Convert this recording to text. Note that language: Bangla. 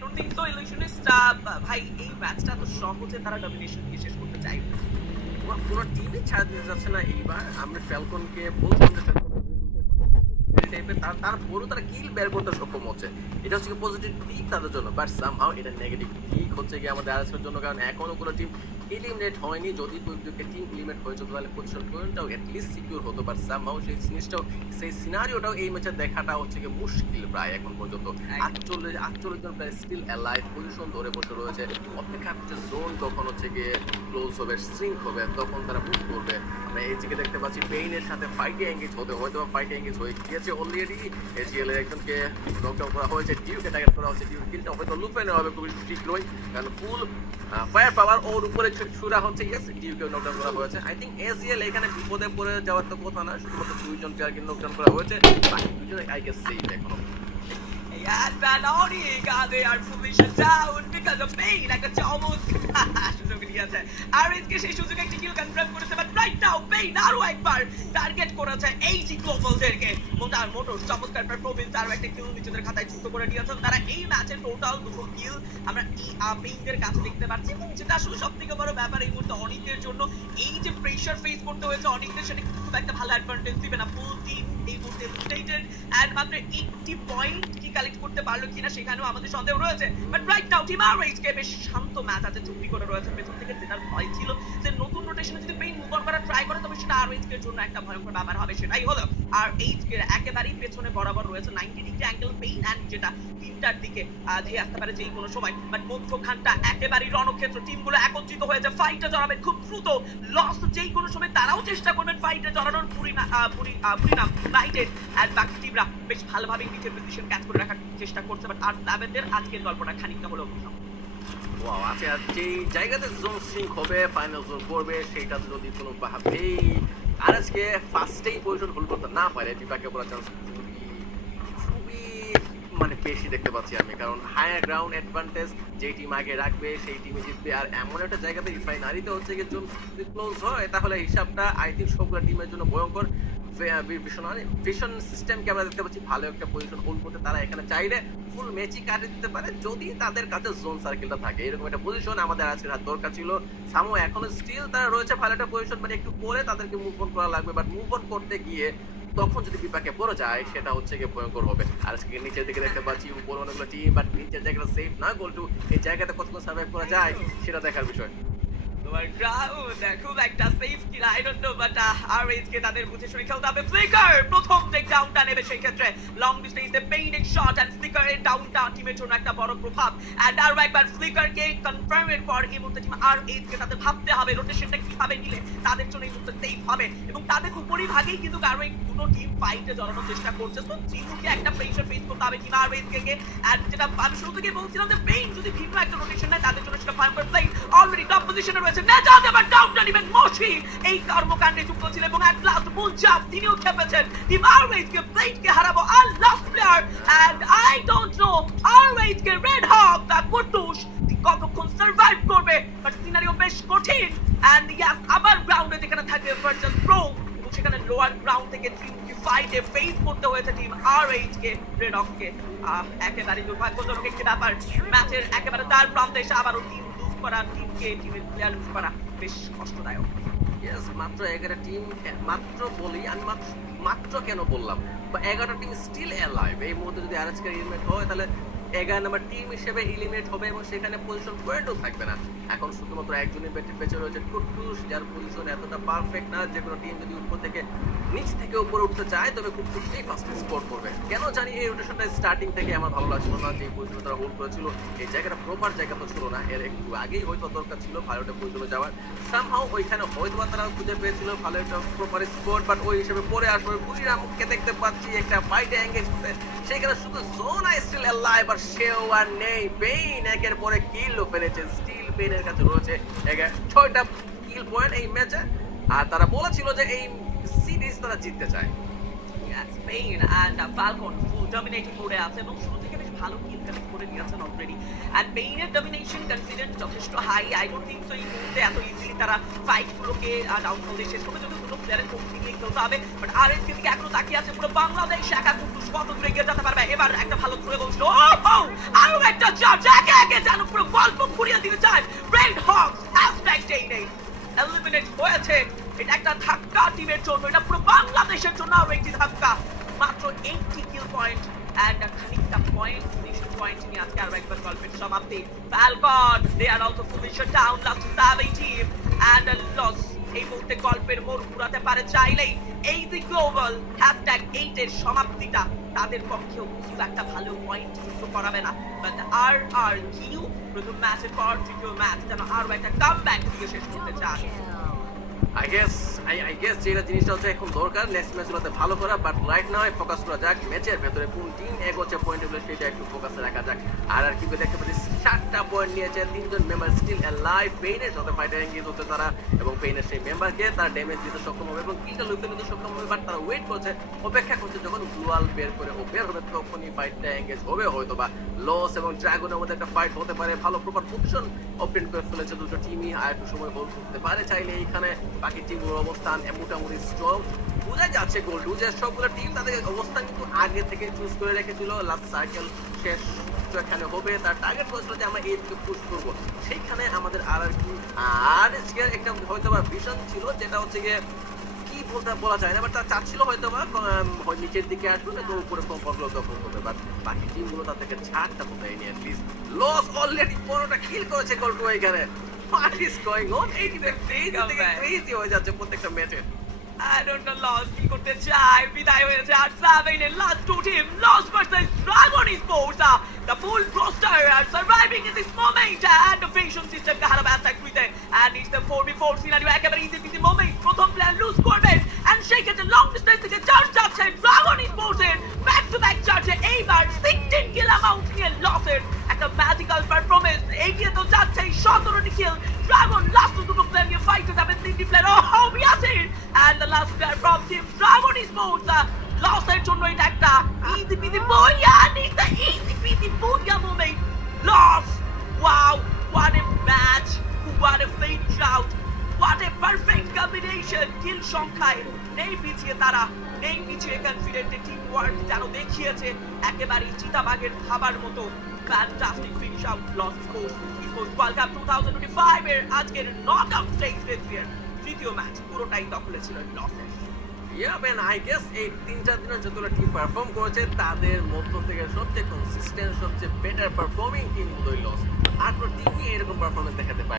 ডোন্ট থিংক সো ইলিউশনিস্ট ভাই এই ম্যাচটা তো সহজে তারা ডমিনেশন দিয়ে শেষ করতে চায়। কোনো টিমই ছাড় দিতে যাচ্ছে না এইবার। আমরা ফ্যালকনকে বলছিলাম যে তারপরও তারা কিল বের করতে সক্ষম হচ্ছে, এটা হচ্ছে পজিটিভ দিক তাদের জন্য। বাট সামহাও এটা নেগেটিভ দিক হচ্ছে গিয়ে আমাদের আরএসের জন্য, কারণ এখনো কোনো টিম এলিমিনেট হয়নি। যদি দুইটা টিম এলিমিনেট হয়ে যেত তাহলে পজিশন পয়েন্টটাও অ্যাটলিস্ট সিকিউর হতো। বাট সামহাও সেই জিনিসটাও, সেই সিনারিওটাও এই ম্যাচে দেখাটা হচ্ছে গিয়ে মুশকিল প্রায় এখন পর্যন্ত। 48 জন প্রায় স্টিল অ্যালাইভ পজিশন ধরে বসে রয়েছে, অপেক্ষা করছে জোন কখন হচ্ছে গিয়ে ক্লোজ হবে, শ্রিঙ্ক হবে, তখন তারা মুভ করবে। আমরা এই দিকে দেখতে পাচ্ছি পেইনের সাথে ফাইটে এঙ্গেজ হতে, হয়তো ফাইটে এঙ্গেজ হয়ে গিয়েছে অলরেডি। এজিএল এর একজনকে নকডাউন করা হয়েছে, ডিউকে টার্গেট করা হচ্ছে। ডিউ কিলটা হয়তো লুপে নেওয়া হবে খুবই শীঘ্রই, কারণ ফুল ফায়ার পাওয়ার ওর উপরে ছুরা হচ্ছে। ইয়েস, ডিউকে নকডাউন করা হয়েছে। আই থিঙ্ক এজিএল এখানে বিপদে পড়ে যাওয়ার তো কথা না, শুধুমাত্র দুইজন প্লেয়ারকে নকডাউন করা হয়েছে, বাকি দুজন আই গেস সেফ এখনো। Yes, and Onyeka, they are fully shut down because of pain. একটা চমৎকার সুযোগ নিয়েছে আর আজকে সেই সুযোগে একটি কিল কনফার্ম করেছে, বাট রাইট নাও পেইন আরো একবার টার্গেট করেছে এই জি গ্লোবালদেরকে। মোটার মোটর চমৎকার পারফরম্যান্স, আরো একটা কিল নিজেদের খাতায় যুক্ত করে দিয়েছেন তারা। এই ম্যাচে টোটাল 2 কিল আমরা পেইনদের কাছে দেখতে পাচ্ছি, এবং যেটা আসলে সবথেকে বড় ব্যাপার এই মুহূর্তে অনিকের জন্য, এই যে প্রেসার ফেস করতে হয়েছে অনিকদের, সেটা কিন্তু খুব একটা ভালো অ্যাডভান্টেজ দিবে না। ফুল টিম এই মুহূর্তে এলিমিনেটেড এন্ড মাত্র 80 পয়েন্ট কি কালেক্ট করতে পারলো কিনা সেখানেও আমাদের সন্দেহ রয়েছে। বাট রাইট নাও টিম আরএইচকে বেশ শান্ত ম্যাচ আছে, চুপি করে রয়েছে পেছন থেকে। যেটার ভয় ছিল যে নতুন রোটেশনে যদি পেইন মুভ অন করা ট্রাই করে তবে সেটা আরএইচকে এর জন্য একটা ভয়ঙ্কর ব্যাপার হবে, সেটাই হলো। আর এইচকে একেবারেই পেছনে বরাবর রয়েছে 90 ডিগ্রি অ্যাঙ্গেল পেইন, এন্ড যেটা তিনটার দিকে ধেয়ে আসতে পারে যেই কোনো সময়। বাট মধ্যখানটা একেবারেই রণক্ষেত্র, টিমগুলো একত্রিত হয়েছে, ফাইটে জড়াবে খুব দ্রুত। লস যেই কোনো সময় তারাও চেষ্টা করবেন ফাইটে জড়ানোর। পুরিনাম রাইটেড এন্ড বাকি টিমরা বেশ ভালোভাবেই নিচের পজিশন ক্যাচ করে রাখার চেষ্টা করছে। বাট আর সেভেনদের আজকের গল্পটা খানিকটা হলো ওয়াও, আচ্ছা যেই জায়গাতে জোন সিঙ্ক হবে, ফাইনাল জোন করবে, সেটা যদি কোনো ভাবেই আর আজকে ফার্স্টেই পজিশন হোল্ড করতে না পারে, বিপাকে পড়ার চান্স খুবই মানে বেশি দেখতে পাচ্ছি আমি। কারণ হায়ার গ্রাউন্ড অ্যাডভান্টেজ যেই টিম আগে রাখবে সেই টিমে জিতবে। আর এমন একটা জায়গাতে রিফাইনারিতে হচ্ছে গিয়ে জোন যদি ক্লোজ হয় তাহলে হিসাবটা আই থিঙ্ক সবগুলো টিমের জন্য ভয়ঙ্কর। ভিশন সিস্টেমকে আমরা দেখতে পাচ্ছি ভালো একটা পজিশন হোল্ড করতে, তারা এখানে চাইলে ফুল ম্যাচই কাটিয়ে দিতে পারে যদি তাদের কাছে জোন সার্কেলটা থাকে। এরকম একটা পজিশন আমাদের আজকের হাত দরকার ছিল। সামো এখনো স্টিল তারা রয়েছে ভালো একটা পজিশন, মানে একটু পরে তাদেরকে মুভ অন করা লাগবে। বাট মুভ অন করতে গিয়ে তখন যদি বিপাকে পড়ে যায় সেটা হচ্ছে গিয়ে ভয়ঙ্কর হবে। আর আজকে নিচের দিকে দেখতে পাচ্ছি উপরে অনেকগুলো টিম, বাট নিচের জায়গাটা সেফ না। গোলটু এই জায়গাতে কতক্ষণ সার্ভাইভ করা যায় সেটা দেখার বিষয়। তোমার গ্রাউন্ড খুব একটা সেফ কিনা আই ডোন্ট নো, বাট আরএইচকে তাদের বুঝে শুনে খেলতে হবে। ফ্লিকার প্রথম টেক ডাউনটা নেবে সেই ক্ষেত্রে লং ডিস্টেন্সে পেইনিং শট, এন্ড ফ্লিকারের ডাউনটা টিমের জন্য একটা বড় প্রভাব। এন্ড আরো একবার ফ্লিকারকে কনফার্মের পর এই মুহূর্তে টিম আরএইচকে তাদের ভাবতে হবে রোটেশনটা কিভাবে নিলে তাদের জন্য এই মুহূর্তে সেফ হবে, এবং তাদের উপরিভাগেই কিন্তু আরো এই দুটো টিম ফাইটে জড়ানোর চেষ্টা করছে। তো চিনুকে একটা প্রেসার ফেস করতে হবে টিম আরএইচকে। এন্ড যেটা আমি শুরু থেকে বলছিলাম যে পেইন যদি ভিন্ন একটা রোটেশন নেয় তাদের জন্য সেটা ভয়ঙ্কর। প্লে অলরেডি টপ পজিশনে রয়েছে নেজাদ, এবার ডাউনটা নেবেন মশি এই কর্মকাণ্ডে যুক্ত ছিল, এবং অ্যাট লাস্ট মুনজাব তিনিও খেপেছেন। টিম আরএইচকে প্লেটকে হারাবো আর last player, and I don't know RHK red hawk দা কুটুস কতক্ষণ সার্ভাইভ করবে, বাট সিনারিও বেশ কঠিন। এন্ড ইয়াস, আবার গ্রাউন্ডে যেখানে থাকে ভার্চুয়াল প্রো, এবং সেখানে লোয়ার গ্রাউন্ড থেকে ফাইটে ফেস করতে হয়েছে টিম আরএইচকে রেড হককে। একেবারে দুর্ভাগ্যজনক একটি ব্যাপার, ম্যাচের একেবারে তার প্রান্তে এসে আবারও টিম লুজ করা, টিমের প্লেয়ার লুজ করা বেশ কষ্টদায়ক। ইয়েস, মাত্র 11টা টিম, মাত্র বলি আমি, মাত্র কেন বললাম, 11টা টিম স্টিল অ্যালাইভ। এই মুহূর্তে যদি আরএসকে এলিমিনেট হয় তাহলে 11 নম্বর টিম হিসেবে এলিমিনেট হবে, এবং সেখানে পজিশন পয়েন্টও থাকবে না। এখন শুধুমাত্র একজনই বেঁচে রয়েছে কুটুস, যার পজিশন এতটা পারফেক্ট না। যে কোনো টিম যদি উপর থেকে নিচ থেকে উপরে উঠতে চায় তবে কুটুসকেই ফার্স্ট স্কোর করবে। কেন জানি এই রোটেশনটা স্টার্টিং থেকে আমার ভালো লাগছিল না, যে পজিশনে তারা হোল্ড করেছিল এই জায়গাটা প্রপার জায়গা তো ছিল না, এর একটু আগেই হয়তো দরকার ছিল ভালো একটা পজিশনে যাওয়ার। সামহাও ওইখানে হয়তো তারা খুঁজে পেয়েছিল ভালো একটা প্রপার স্কোর, বাট ওই হিসেবে পরে আসবে। বুড়িরামকে দেখতে পাচ্ছি একটা ফাইটে এঙ্গেজ করতে, সেখানে শুধু জোন আই স্টিল অ্যালাইভ, আর সেও আর নেই। পেইন একের পরে কিলও ফেলেছে, স্টিল পেইনের কাছে রয়েছে 6টা কিল পয়েন্ট এই ম্যাচে। আর তারা বলেছিল যে এই সিরিজ তারা জিততে চায়। Spain and Falcon full dominating মোডে আছে, এবং শুরু থেকে বেশ ভালো কিল কালেক্ট করে নিয়েছেন অলরেডি এন্ড পেইনের ডমিনেশন কনফিডেন্স যথেষ্ট hi I don't think so এই মুহূর্তে এত ইজিলি তারা ফাইট গুলোকে ডাউনফল দিয়ে শেষ করবে, যদি দুটো প্লেয়ারের কোপ দিয়ে খেলতে হবে। বাট আর এস দিকে এখনো তাকিয়ে আছে পুরো বাংলাদেশ, একা কুটুস কত দূরে এগিয়ে যেতে পারবে। এবার একটা ভালো থ্রো বলছিল, ও আরো একটা চার্জ একে একে যেন পুরো গল্প ঘুরিয়ে দিতে চায় রেড হকস হ্যাশট্যাগ নেই এলিমিনেট হয়েছে। এটা একটা ধাক্কা টিমের জন্য, এটা পুরো বাংলাদেশের জন্য আরো একটি ধাক্কা। মাত্র 80 কিল পয়েন্ট এন্ড খানিকটা পয়েন্ট ফিনিশিং পয়েন্ট নিয়ে আজকে আরো একবার গল্পের সমাপ্তি। Falcon they are also fully shut down last 17 and a loss. এই মুহূর্তে গল্পের মোড় ঘুরাতে পারে চাইলেই এই দি গ্লোবাল হ্যাশট্যাগ 8 এর সমাপ্তিটা তাদের পক্ষেও খুব একটা ভালো পয়েন্ট কিন্তু করাবে না। বাট আর কিউ প্রথম ম্যাচের পর তৃতীয় ম্যাচ যেন আরো একটা কামব্যাক দিয়ে শেষ করতে চান। I guess যেটা জিনিসটা হচ্ছে এখন দরকার নেক্সট ম্যাচগুলোতে ভালো করা, বাট রাইট নাও ফোকাস করা যাক ম্যাচের ভেতরে কোন টিম এগোচ্ছে পয়েন্টগুলো সেটা একটু ফোকাসে রাখা যাক। আর কি দেখতে পাচ্ছি 7টা পয়েন্ট নিয়েছে, 3জন মেম্বার স্টিল অ্যালাইভ। পেইনের সাথে ফাইটে এঙ্গেজ হচ্ছে তারা এবং পেইনের সেই মেম্বারকে তারা ড্যামেজ দিতে সক্ষম হবে এবং কিলটা লুকতে নিতে সক্ষম হবে। বাট তারা ওয়েট করছে, অপেক্ষা করছে যখন গ্লুয়াল বের করে ও বের হবে তখনই ফাইটটা এঙ্গেজ হবে। হয়তো বা লস এবং ড্রাগনের মধ্যে একটা ফাইট হতে পারে। ভালো প্রপার পজিশন ওপেন করে ফেলেছে দুটো টিমই, আর একটু সময় গোল করতে পারে চাইলে। এইখানে বাকি টিমগুলোর অবস্থান মোটামুটি স্ট্রং বোঝা যাচ্ছে। গোল ডুজের সবগুলো টিম তাদের অবস্থান কিন্তু আগে থেকে চুজ করে রেখেছিল। লাস্ট সার্কেল শেষ এখানে হবে, তার টার্গেট করেছিল যে আমরা এই দিকে পুশ করবো। সেইখানে আমাদের আর একটা হয়তো বা ভিশন ছিল, যেটা হচ্ছে গিয়ে কি বলা যায় না, বাট তার চাচ্ছিল হয়তো বা নিচের দিকে আসবে না তো উপরে কম্পাউন্ডগুলো দখল করবে। বাট বাকি টিমগুলো তার থেকে ছাড়টা কোথায় নিয়ে অ্যাটলিস্ট লস অলরেডি 15টা কিল করেছে গোলটু এখানে। What is going on? এই টিমের ক্রেজি হয়ে যাচ্ছে প্রত্যেকটা ম্যাচে। I don't know লস কি করতে চায়, বিদায় হয়েছে আর 7 এর last two team loss versus Dragon Sports. The full roster are surviving in this moment and the vision system কাহারা ব্যাস একটুতে and it's the 4v4 scenario একেবারে ইজি বিজি মোমেন্ট। প্রথম প্লেয়ার লুজ করবে and সেই ক্ষেত্রে লং ডিস্টেন্স থেকে চার্জ যাচ্ছে ড্রাগন স্পোর্টস এর ব্যাক টু ব্যাক চার্জে। এইবার 16 কিল অ্যামাউন্ট নিয়ে লসের একটা ম্যাজিক্যাল পারফরম্যান্স। এগিয়ে তো যাচ্ছে 17টি কিল। ড্রাগন লাস্ট দুটো প্লেয়ার নিয়ে ফাইটে যাবে 3টি প্লেয়ার। ও Yasir and the last player from team Dragon Sports লসের জন্য এটা একটা ইজি পিজি বইয়া নিতে ইজি পিজি বইয়া moment. Loss wow, what a match, what a fate shout, what a perfect combination। কিল সংখ্যায় নেই পিছিয়ে তারা, নেই পিছিয়ে কনফিডেন্ট টিম ওয়ার্ক যেন দেখিয়েছে একেবারে চিতাবাঘের খাবার মতো। Fantastic finish out loss sports world cup 2025 এর আজকের নকআউট স্টেজ এর তৃতীয় ম্যাচ পুরোটাই দখলে ছিল লসের। I guess এই 3-4 দিনের যতগুলো টিম পারফর্ম করেছে তাদের মধ্য থেকে সবচেয়ে কনসিস্টেন্ট সবচেয়ে বেটার পারফর্মিং টিম হলো লস। আর কোনো টিমই এরকম পারফরমেন্স দেখাতে পারে।